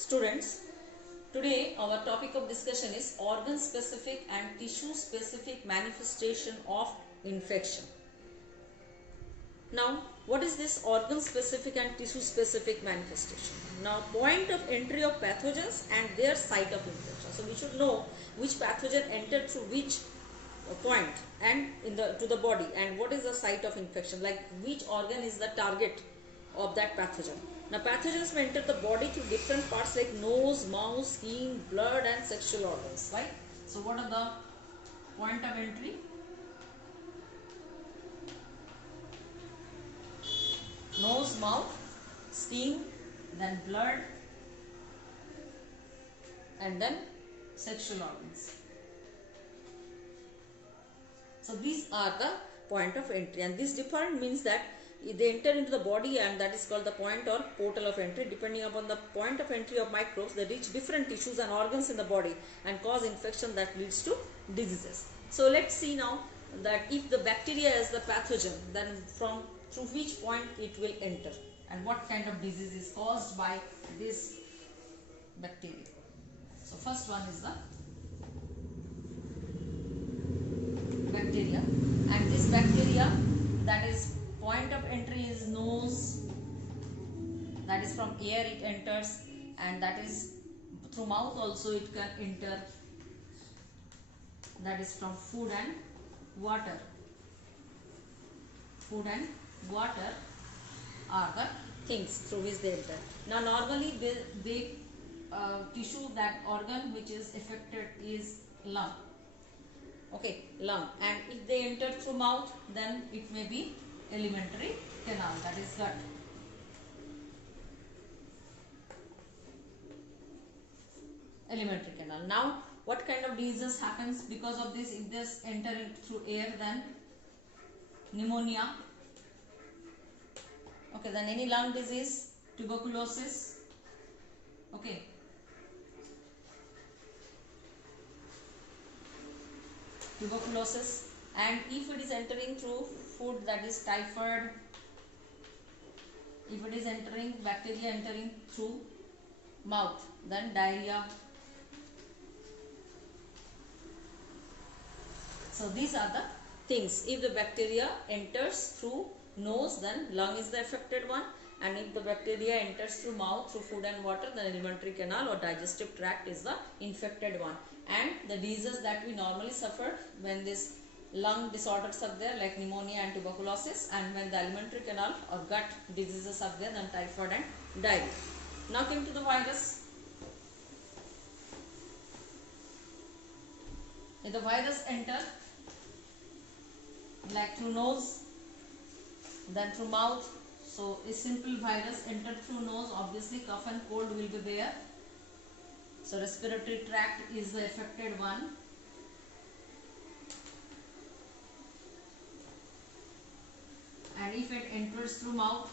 Students, today our topic of discussion is organ specific and tissue specific manifestation of infection. Now, what is this organ specific and tissue specific manifestation? Now, point of entry of pathogens and their site of infection. So, we should know which pathogen entered through which point and to the body, and what is the site of infection, like which organ is the target of that pathogen. Now, pathogens may enter the body through different parts like nose, mouth, skin, blood and sexual organs, right? So, what are the point of entry? Nose, mouth, skin, then blood and then sexual organs. So, these are the point of entry, and this different means that they enter into the body, and that is called the point or portal of entry. Depending upon the point of entry of microbes, they reach different tissues and organs in the body and cause infection that leads to diseases. So, let's see now that if the bacteria is the pathogen, then through which point it will enter and what kind of disease is caused by this bacteria. So, first one is the bacteria, and this bacteria, that is point of entry is nose, that is from air it enters, and that is through mouth also it can enter, that is from food and water. Food and water are the things through which they enter. Now, normally the tissue, that organ which is affected is lung. Okay, lung, and if they enter through mouth, then it may be alimentary canal, that is gut. Alimentary canal. Now, what kind of diseases happens because of this? If this entering through air, then pneumonia. Okay, then any lung disease, tuberculosis. Okay. Tuberculosis, and if it is entering through food, that is typhoid. If it is entering, bacteria entering through mouth, then diarrhea. So, these are the things. If the bacteria enters through nose, then lung is the affected one, and if the bacteria enters through mouth, through food and water, then alimentary canal or digestive tract is the infected one. And the diseases that we normally suffer when this lung disorders are there, like pneumonia and tuberculosis, and when the alimentary canal or gut diseases are there, then typhoid and diarrhea. Now, came to the virus. If the virus enter like through nose, then through mouth, so a simple virus entered through nose, obviously cough and cold will be there. So, respiratory tract is the affected one. And if it enters through mouth,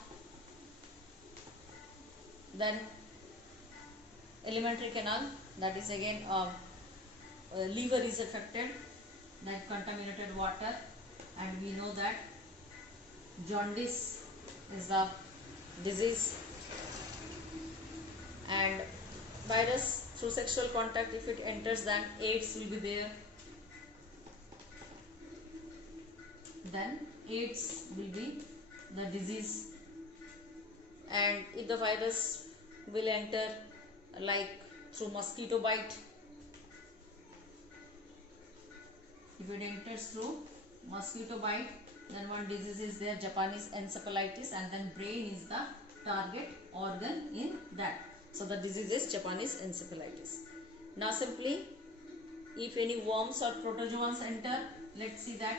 then alimentary canal, that is again liver is affected, that contaminated water, and we know that jaundice is the disease. And virus through sexual contact, if it enters, then AIDS will be there. Then AIDS will be the disease. And if the virus will enter like through mosquito bite, if it enters through mosquito bite, then one disease is there, Japanese encephalitis, and then brain is the target organ in that. So, the disease is Japanese encephalitis. Now, simply if any worms or protozoans enter, let's see that.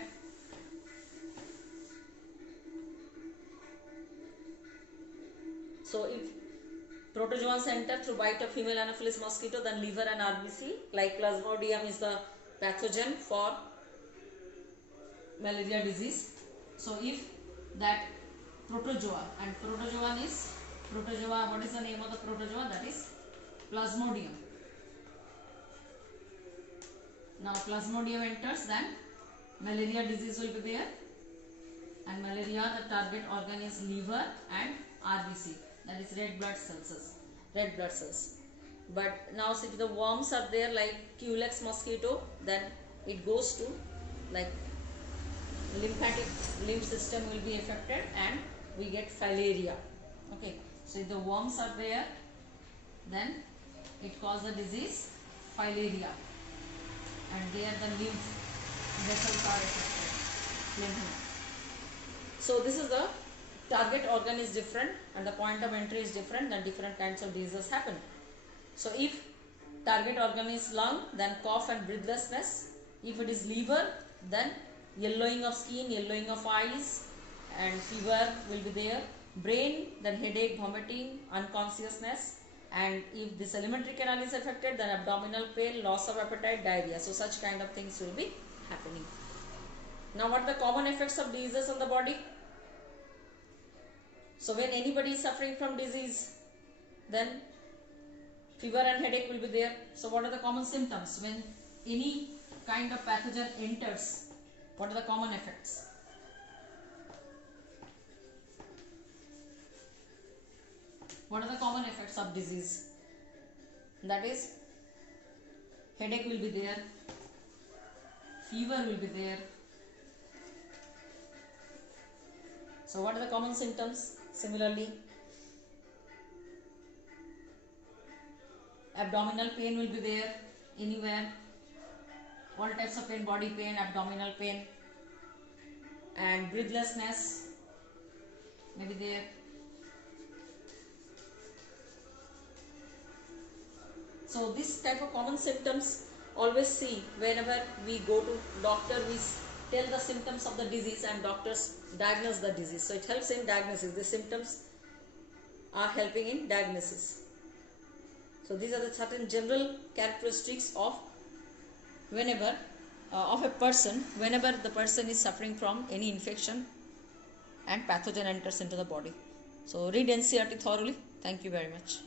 So, if protozoans enter through bite of female Anopheles mosquito, then liver and RBC, like Plasmodium is the pathogen for malaria disease. So, if that protozoa, and protozoan is protozoa, what is the name of the protozoa? That is Plasmodium. Now, Plasmodium enters, then malaria disease will be there, and malaria, the target organ is liver and RBC, that is red blood cells. But now if the worms are there like Culex mosquito, then it goes to like lymphatic lymph system will be affected and we get filaria. Okay, so if the worms are there, then it causes the disease filaria, and there the lymph vessels are affected, lymph node. So this is the target organ is different and the point of entry is different, then different kinds of diseases happen. So if target organ is lung, then cough and breathlessness. If it is liver, then yellowing of skin, yellowing of eyes, and fever will be there. Brain, then headache, vomiting, unconsciousness. And if this alimentary canal is affected, then abdominal pain, loss of appetite, diarrhea. So such kind of things will be happening. Now what are the common effects of diseases on the body? So when anybody is suffering from disease, then fever and headache will be there. So what are the common symptoms? When any kind of pathogen enters, what are the common effects? What are the common effects of disease? That is, headache will be there, fever will be there. So what are the common symptoms? Similarly, abdominal pain will be there anywhere, all types of pain, body pain, abdominal pain, and breathlessness may be there. So this type of common symptoms always see whenever we go to doctor, we tell the symptoms of the disease and doctors diagnose the disease. So it helps in diagnosis. The symptoms are helping in diagnosis. So these are the certain general characteristics of whenever of a person, whenever the person is suffering from any infection and pathogen enters into the body. So read NCERT thoroughly. Thank you very much.